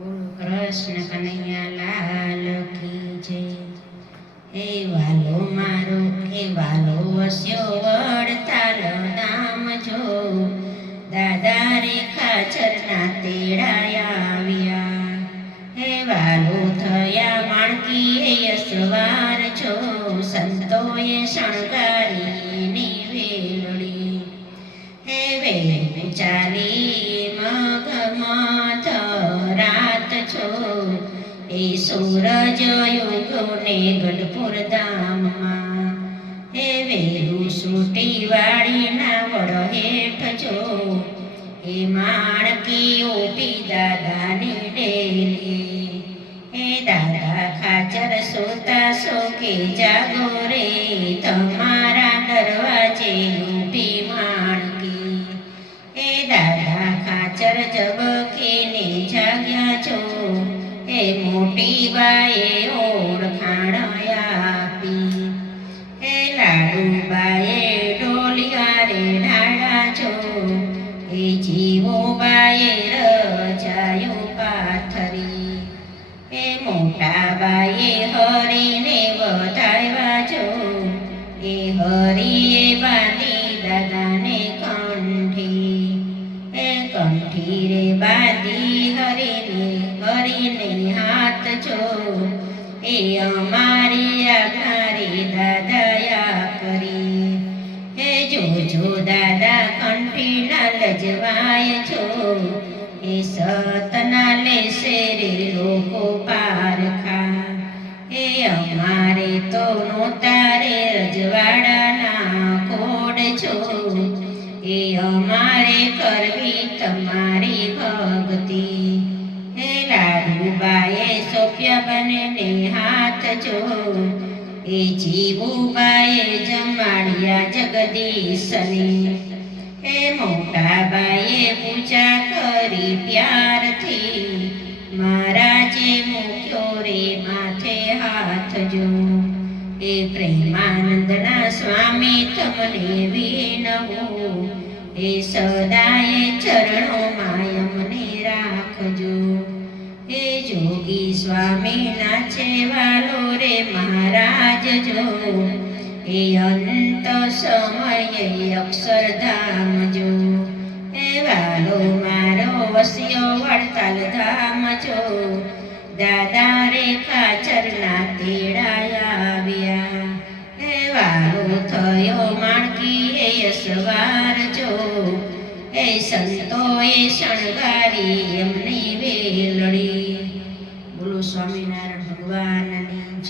બોલો કૃષ્ણ કનૈયા લાલ કી જય। હે વાલો મારો હે વાલો વસ્યો વડતાલ ધામ જો, દાદા રે ખાચરના તેડા આવ્યા। હે વાલો થયા માણકી એ યસવાર છો, સંતોએ શણગારી ની વેલડી। હે વેલ ચાલી મગમથ રાત છો, એ સૂરજ યુગો ને ગઢપુર ધામમાં। હે વેલું સૂટી વાળીના વડ હેઠ છો, એ માણકી ઊભી દાદાની ડેલી। હે દાદા ખાચર સોતા સો કે જાગો રે, તમારા દરવાજે ઊભી માણકી। હે દાદા ખાચર જબકીને જાગ્યા છો, એ મોટી બાએ ઓળખાણ આપી। હે લાડુ બાએ ઢોલિયા રે ઢાળા છો, એ જીવો બાએ રજાયો પાથરી। હે મોટા બાએ હરીને વધાવ્યા છો, એ હરીએ બાંધી દાદાને કંઠી। હે કંઠી રે બાંધી હરીને હાથ છો, એ અમારી આગારી દાદાયા કરી। હે જોજો દાદા કંઠી ના લજવાય છો, એ સતના લેશે રે લોકો પારખા। હે અમારે તો નોતા રે રજવાડાના કોડ છો, એ અમારે કરવી તમારી ભક્તિ। હે લાડુબાએ સોપ્યા બને હાથ છો, એ જીવુબાએ જમાડ્યા જગદીશને। હે મોટા બાએ પૂજા કરી પ્યારથી, મહારાજે મૂક્યો રે માથે હાથ જો। એ પ્રેમાનંદના સ્વામી તમને વિનવું, એ સદાય ચરણોમાં અમને રાખજો। હે જોગી સ્વામી નાચે વાલો રે મહારાજ જો, એ અંત સમયે અક્ષરધામ જો। હે વાલો મારો વસ્યો વડતાલ ધામ જો, દાદા રે ખાચરના તેડા આવ્યા। હે વાલો થયો માણકી એ યસવાર જો, એ સંતોએ શણગારી એમની વેલડી। બોલો સ્વામિનારાયણ ભગવાનની જય।